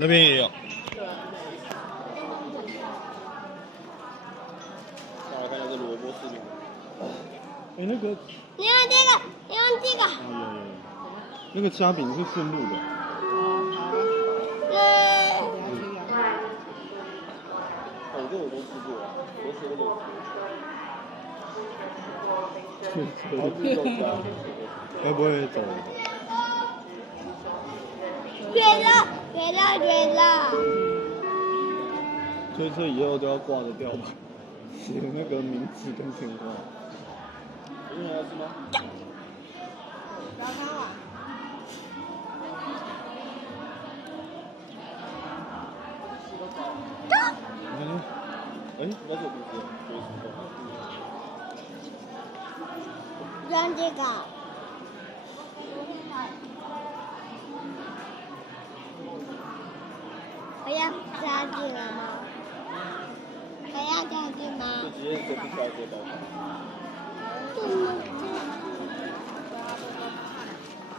那边也有。再来看一下这萝卜丝饼。哎，那个。你用这个，你用这个。有。那个虾饼是顺路的。这个我都吃过，我吃过。会不会走？绝了！所以这以后都要挂得掉吧？写那个名字跟电话。有人要吃吗？不要看我。哎，应该是我鼻子，用这个。我要加进了吗？我要加进吗？就直接给不出来这包。怎么